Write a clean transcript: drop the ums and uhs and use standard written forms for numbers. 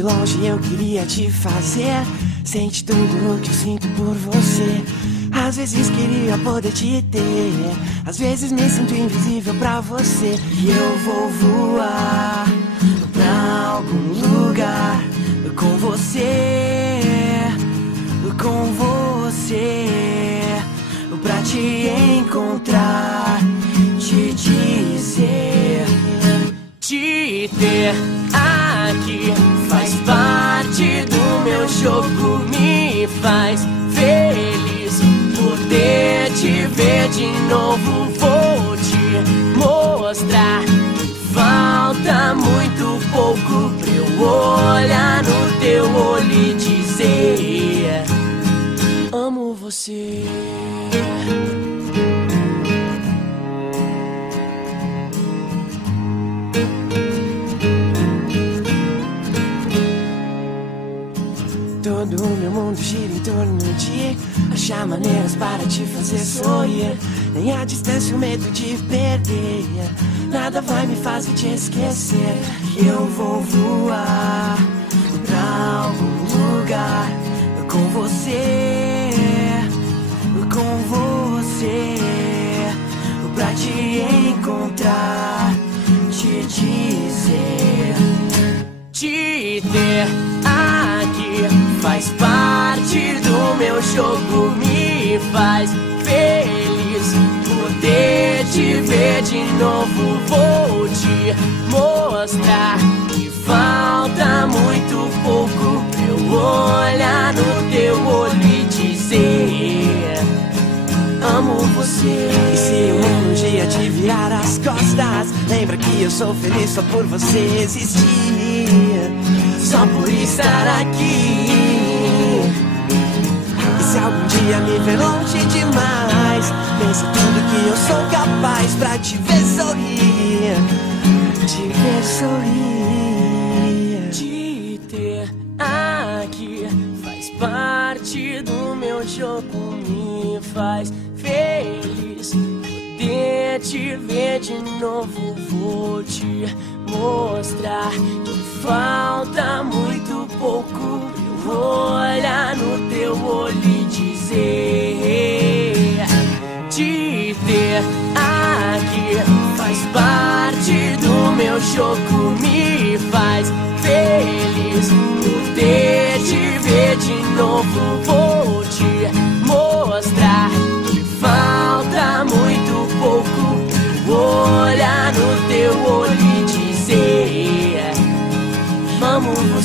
de longe eu queria te fazer sente tudo o que eu sinto por você. Às vezes queria poder te ter, às vezes me sinto invisível pra você. E eu vou voar pra algum lugar com você, com você, pra te encontrar, te dizer, te ter aqui faz parte do meu jogo, me faz feliz poder te ver de novo. Vou te mostrar que falta muito pouco pra eu olhar no teu olho e dizer: amo você. Todo o meu mundo gira em torno de achar maneiras para te fazer sorrir. Nem a distância, o medo de perder, nada vai me fazer te esquecer. E eu vou voar pra algum lugar com você, pra te encontrar, te dizer, te ter aqui faz parte do meu jogo, me faz feliz poder te ver de novo. Vou te mostrar que falta muito pouco pra eu olhar no teu olho e dizer: amo você. E se o mundo um dia te virar as costas, lembra que eu sou feliz só por você existir, só por estar aqui. E se algum dia me ver longe demais, pensa tudo que eu sou capaz pra te ver sorrir, te ver sorrir. Te ter aqui faz parte do meu jogo, me faz feliz poder te ver de novo. Vou te mostrar que falta muito pouco pra eu olhar no teu olho e dizer: te ter aqui faz parte do meu jogo, me faz feliz poder te ver de novo. Vou te mostrar que falta muito pouco pra eu olhar no teu olho e dizer: amo você.